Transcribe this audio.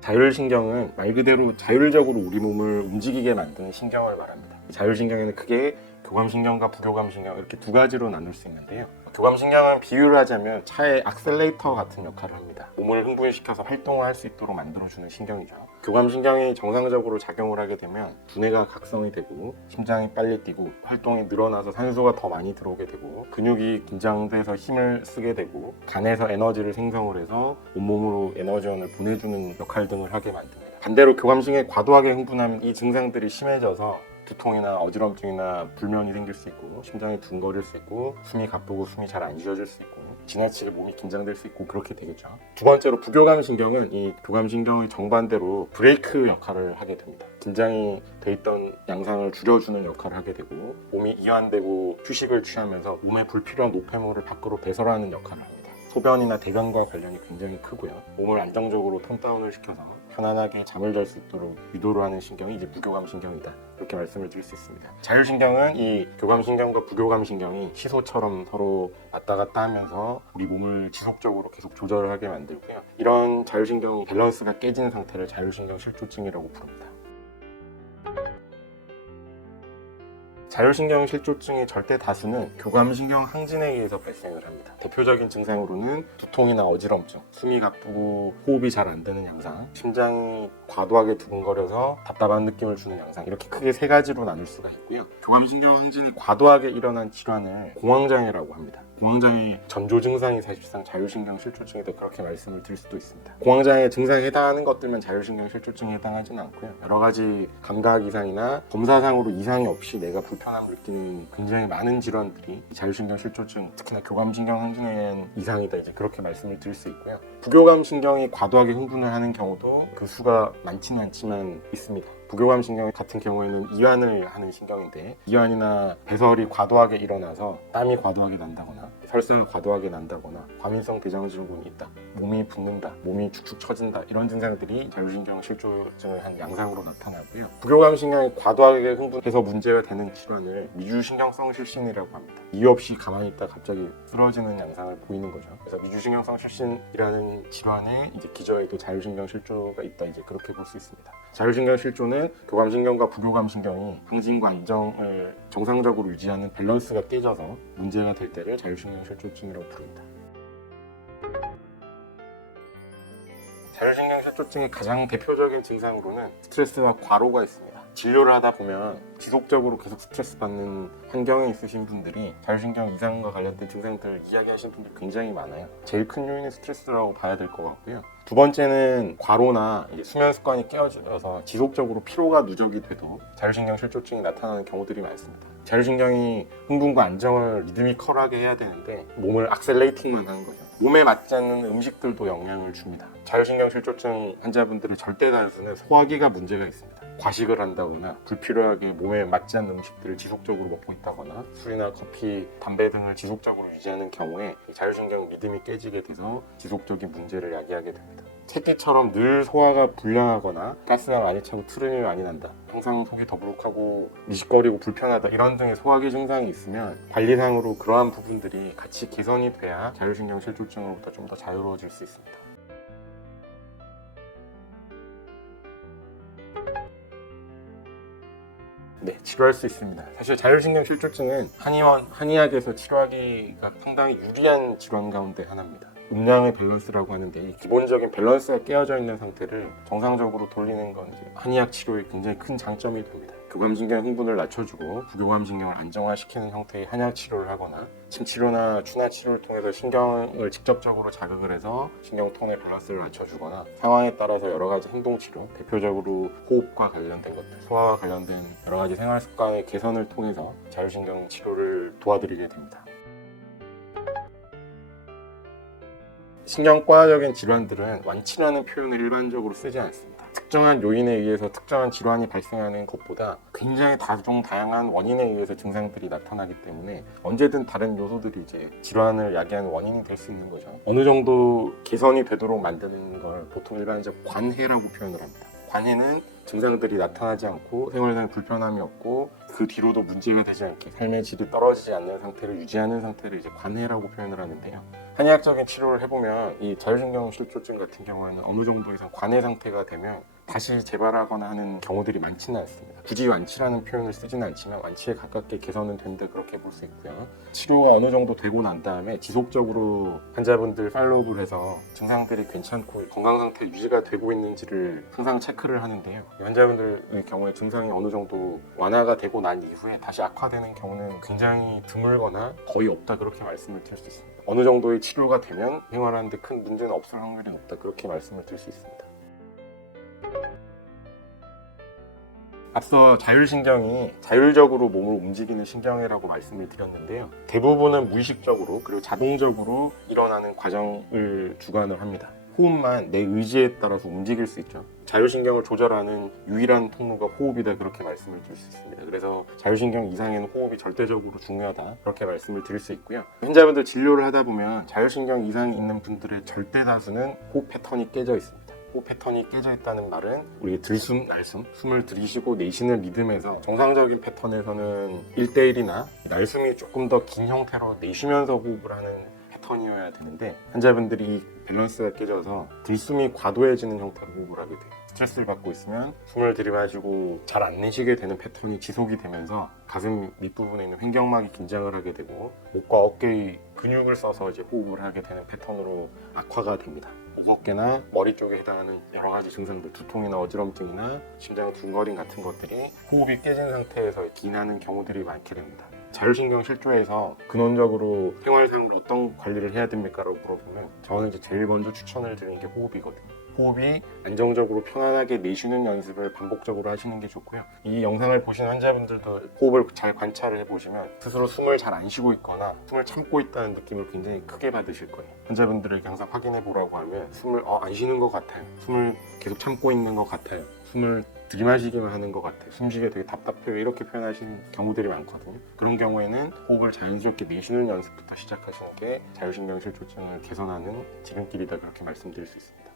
자율신경은 말 그대로 자율적으로 우리 몸을 움직이게 만드는 신경을 말합니다. 자율신경에는 크게 교감신경과 부교감신경 이렇게 두 가지로 나눌 수 있는데요. 교감신경은 비유를 하자면 차의 액셀레이터 같은 역할을 합니다. 몸을 흥분시켜서 활동을 할 수 있도록 만들어주는 신경이죠. 교감신경이 정상적으로 작용을 하게 되면 두뇌가 각성이 되고 심장이 빨리 뛰고 활동이 늘어나서 산소가 더 많이 들어오게 되고 근육이 긴장돼서 힘을 쓰게 되고 간에서 에너지를 생성을 해서 온몸으로 에너지원을 보내주는 역할 등을 하게 만듭니다. 반대로 교감신경이 과도하게 흥분하면 이 증상들이 심해져서 두통이나 어지럼증이나 불면이 생길 수 있고 심장이 둔거릴 수 있고 숨이 가쁘고 숨이 잘 안 쉬어질 수 있고 지나치게 몸이 긴장될 수 있고 그렇게 되겠죠. 두 번째로 부교감신경은 이 교감신경의 정반대로 브레이크 역할을 하게 됩니다. 긴장이 돼 있던 양상을 줄여주는 역할을 하게 되고 몸이 이완되고 휴식을 취하면서 몸에 불필요한 노폐물을 밖으로 배설하는 역할을 합니다. 소변이나 대변과 관련이 굉장히 크고요. 몸을 안정적으로 톤다운을 시켜서 편안하게 잠을 잘 수 있도록 유도를 하는 신경이 이제 부교감신경이다. 이렇게 말씀을 드릴 수 있습니다. 자율신경은 이 교감신경과 부교감신경이 시소처럼 서로 왔다 갔다 하면서 우리 몸을 지속적으로 계속 조절을 하게 만들고요. 이런 자율신경 밸런스가 깨진 상태를 자율신경 실조증이라고 부릅니다. 자율신경 실조증의 절대 다수는 교감신경 항진에 의해서 발생을 합니다. 대표적인 증상으로는 두통이나 어지럼증, 숨이 가쁘고 호흡이 잘 안 되는 양상, 심장이 과도하게 두근거려서 답답한 느낌을 주는 양상, 이렇게 크게 세 가지로 나눌 수가 있고요. 교감신경 항진이 과도하게 일어난 질환을 공황장애라고 합니다. 공황장애 전조 증상이 사실상 자율신경 실조증이다, 그렇게 말씀을 드릴 수도 있습니다. 공황장애 증상에 해당하는 것들만 자율신경 실조증에 해당하지는 않고요. 여러 가지 감각 이상이나 검사상으로 이상이 없이 내가 불편함을 느끼는 굉장히 많은 질환들이 자율신경 실조증, 특히나 교감신경 항진에 의한 이상이다, 이제 그렇게 말씀을 드릴 수 있고요. 부교감신경이 과도하게 흥분을 하는 경우도 그 수가 많지는 않지만 있습니다. 부교감신경 같은 경우에는 이완을 하는 신경인데 이완이나 배설이 과도하게 일어나서 땀이 과도하게 난다거나 설사가 과도하게 난다거나 과민성 대장증후군이 있다, 몸이 붓는다, 몸이 축축 처진다, 이런 증상들이 자율신경 실조증의 한 양상으로 나타나고요. 부교감신경이 과도하게 흥분해서 문제가 되는 질환을 미주신경성 실신이라고 합니다. 이유 없이 가만히 있다 갑자기 쓰러지는 양상을 보이는 거죠. 그래서 미주신경성 실신이라는 질환의 이제 기저에도 자율신경 실조가 있다, 이제 그렇게 볼 수 있습니다. 자율신경 실조는 교감신경과 부교감신경이 항진과 안정을 정상적으로 유지하는 밸런스가 깨져서 문제가 될 때를 자율신경 실조증이라고 부릅니다. 자율신경 실조증의 가장 대표적인 증상으로는 스트레스와 과로가 있습니다. 진료를 하다 보면 지속적으로 계속 스트레스 받는 환경에 있으신 분들이 자율신경 이상과 관련된 증상들을 이야기하시는 분들이 굉장히 많아요. 제일 큰 요인은 스트레스라고 봐야 될 것 같고요. 두 번째는 과로나 수면 습관이 깨어져서 지속적으로 피로가 누적이 돼도 자율신경 실조증이 나타나는 경우들이 많습니다. 자율신경이 흥분과 안정을 리드미컬하게 해야 되는데 몸을 악셀레이팅만 하는 거죠. 몸에 맞지 않는 음식들도 영향을 줍니다. 자율신경 실조증 환자분들의 절대 다수는 소화기가 문제가 있습니다. 과식을 한다거나 불필요하게 몸에 맞지 않는 음식들을 지속적으로 먹고 있다거나 술이나 커피, 담배 등을 지속적으로 유지하는 경우에 자율신경 리듬이 깨지게 돼서 지속적인 문제를 야기하게 됩니다. 새끼처럼 늘 소화가 불량하거나 가스가 많이 차고 트름이 많이 난다, 항상 속이 더부룩하고 미식거리고 불편하다, 이런 등의 소화기 증상이 있으면 관리상으로 그러한 부분들이 같이 개선이 돼야 자율신경 실조증으로부터 좀 더 자유로워질 수 있습니다. 네, 치료할 수 있습니다. 사실 자율신경 실조증은 한의학에서 치료하기가 상당히 유리한 질환 가운데 하나입니다. 음양의 밸런스라고 하는데 이 기본적인 밸런스가 깨어져 있는 상태를 정상적으로 돌리는 건 한의학 치료의 굉장히 큰 장점이 됩니다. 교감신경 흥분을 낮춰주고 부교감신경을 안정화시키는 형태의 한약 치료를 하거나 침치료나 추나 치료를 통해서 신경을 직접적으로 자극을 해서 신경톤의 밸런스를 낮춰주거나 상황에 따라서 여러 가지 행동치료, 대표적으로 호흡과 관련된 것들, 소화와 관련된 여러 가지 생활 습관의 개선을 통해서 자율신경 치료를 도와드리게 됩니다. 신경과적인 질환들은 완치라는 표현을 일반적으로 쓰지 않습니다. 특정한 요인에 의해서 특정한 질환이 발생하는 것보다 굉장히 다양한 원인에 의해서 증상들이 나타나기 때문에 언제든 다른 요소들이 질환을 야기하는 원인이 될 수 있는 거죠. 어느 정도 개선이 되도록 만드는 걸 보통 일반적으로 관해라고 표현을 합니다. 관해는 증상들이 나타나지 않고 생활상의 불편함이 없고 그 뒤로도 문제가 되지 않게 삶의 질이 떨어지지 않는 상태를 유지하는 상태를 관해라고 표현을 하는데요. 한의학적인 치료를 해보면 이 자율신경 실조증 같은 경우에는 어느 정도 이상 관해 상태가 되면 다시 재발하거나 하는 경우들이 많지는 않습니다. 굳이 완치라는 표현을 쓰지는 않지만 완치에 가깝게 개선은 된다 그렇게 볼 수 있고요. 치료가 어느 정도 되고 난 다음에 지속적으로 환자분들 팔로우를 해서 증상들이 괜찮고 건강 상태 유지가 되고 있는지를 항상 체크를 하는데요. 환자분들의 경우에 증상이 어느 정도 완화가 되고 난 이후에 다시 악화되는 경우는 굉장히 드물거나 거의 없다 그렇게 말씀을 드릴 수 있습니다. 어느 정도의 치료가 되면 생활하는데 큰 문제는 없을 확률이 높다 그렇게 말씀을 드릴 수 있습니다. 앞서 자율신경이 자율적으로 몸을 움직이는 신경이라고 말씀을 드렸는데요. 대부분은 무의식적으로 그리고 자동적으로 일어나는 과정을 주관을 합니다. 호흡만 내 의지에 따라서 움직일 수 있죠. 자율신경을 조절하는 유일한 통로가 호흡이다 그렇게 말씀을 드릴 수 있습니다. 그래서 자율신경 이상에는 호흡이 절대적으로 중요하다 그렇게 말씀을 드릴 수 있고요. 환자분들 진료를 하다 보면 자율신경 이상이 있는 분들의 절대 다수는 호흡 패턴이 깨져 있습니다. 호흡 패턴이 깨져 있다는 말은 우리 들숨, 날숨, 숨을 들이쉬고 내쉬는 리듬에서 정상적인 패턴에서는 1대1이나 날숨이 조금 더 긴 형태로 내쉬면서 호흡을 하는 패턴이어야 되는데 환자분들이 밸런스가 깨져서 들숨이 과도해지는 형태로 호흡을 하게 돼요. 스트레스를 받고 있으면 숨을 들이마시고 잘 안 내쉬게 되는 패턴이 지속이 되면서 가슴 밑부분에 있는 횡격막이 긴장을 하게 되고 목과 어깨의 근육을 써서 이제 호흡을 하게 되는 패턴으로 악화가 됩니다. 어깨나 머리 쪽에 해당하는 여러 가지 증상들, 두통이나 어지럼증이나 심장 두근거림 같은 것들이 호흡이 깨진 상태에서 기인하는 경우들이 많게 됩니다. 자율신경 실조에서 근원적으로 생활상으로 어떤 관리를 해야 됩니까? 라고 물어보면 저는 이제 제일 먼저 추천을 드리는 게 호흡이거든요. 호흡이 안정적으로 편안하게 내쉬는 연습을 반복적으로 하시는 게 좋고요. 이 영상을 보신 환자분들도 호흡을 잘 관찰을 해보시면 스스로 숨을 잘 안 쉬고 있거나 숨을 참고 있다는 느낌을 굉장히 크게 받으실 거예요. 환자분들에게 항상 확인해 보라고 하면 숨을 안 쉬는 것 같아요. 숨을 계속 참고 있는 것 같아요. 숨을 들이마시기만 하는 것 같아요. 숨쉬기가 되게 답답해요. 이렇게 표현하시는 경우들이 많거든요. 그런 경우에는 호흡을 자연스럽게 내쉬는 연습부터 시작하시는 게 자율신경 실조증을 개선하는 지름길이다 그렇게 말씀드릴 수 있습니다.